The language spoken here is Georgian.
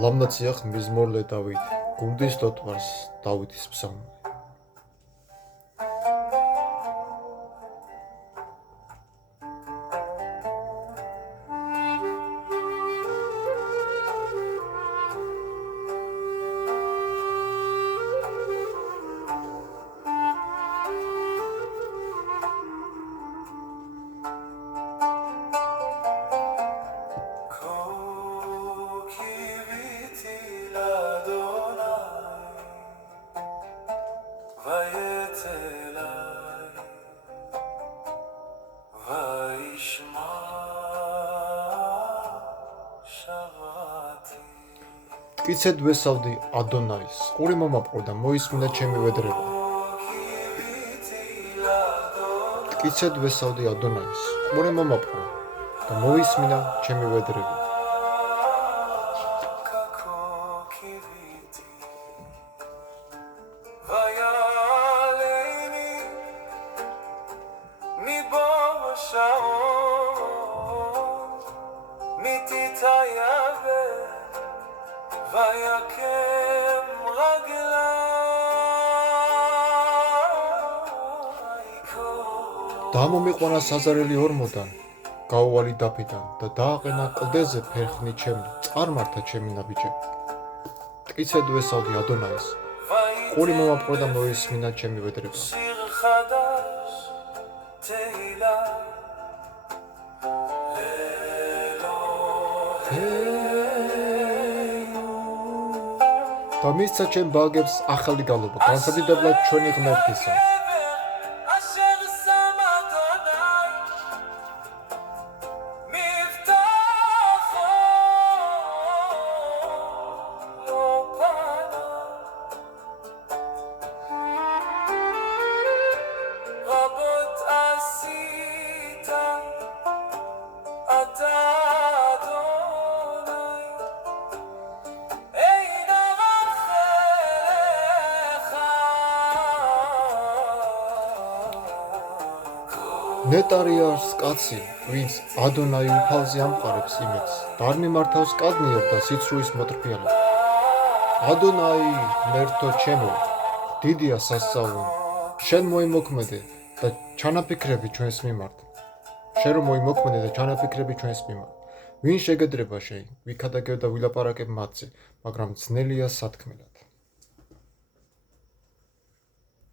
ლამნაცია ხმიზმორლე დავით, გუნდის დოტვარს დავითის ფსალმუნი. მტკიცედ ვესავდი ადონაის, ყური მომაპყრო და მოისმინა ჩემი ვედრება. მტკიცედ ვესავდი ადონაის, ყური მომაპყრო და მოისმინა ჩემი ვედრება. დამომიყვანა საზარელი ორმოდან, გაუვალი დაფიდან და დააყენა კლდეზე ფერხნი ჩემი, წყარმართა ჩემი ნაბიჯები. მტკიცედ ვესავდი ადონაის, ყური მომაპყრო და მოისმინა ჩემი ვედრება. და მისცა ჩემ ბაგებს ახალი გალობა, განსადიდებლად ჩვენი ღმერთისა. ნეტარიარს კაცი, ვინც ადონაი უფალზე ამყარებს იმედს, და არ მიმართავს კადნიერ და სიცრუის მოტრფიალებს. ადონაი, ღმერთო ჩემო, დიდია სასწაული, შენ მოიმოქმედე და ჩანაფიქრები ჩვენს მიმართ. შენ რომ მოიმოქმედე და ჩანაფიქრები ჩვენს მიმართ. ვინ შეგედრება შენ, ვიქადაგებ და ვილაპარაკებ მათზე, მაგრამ ძნელია სათქმელად.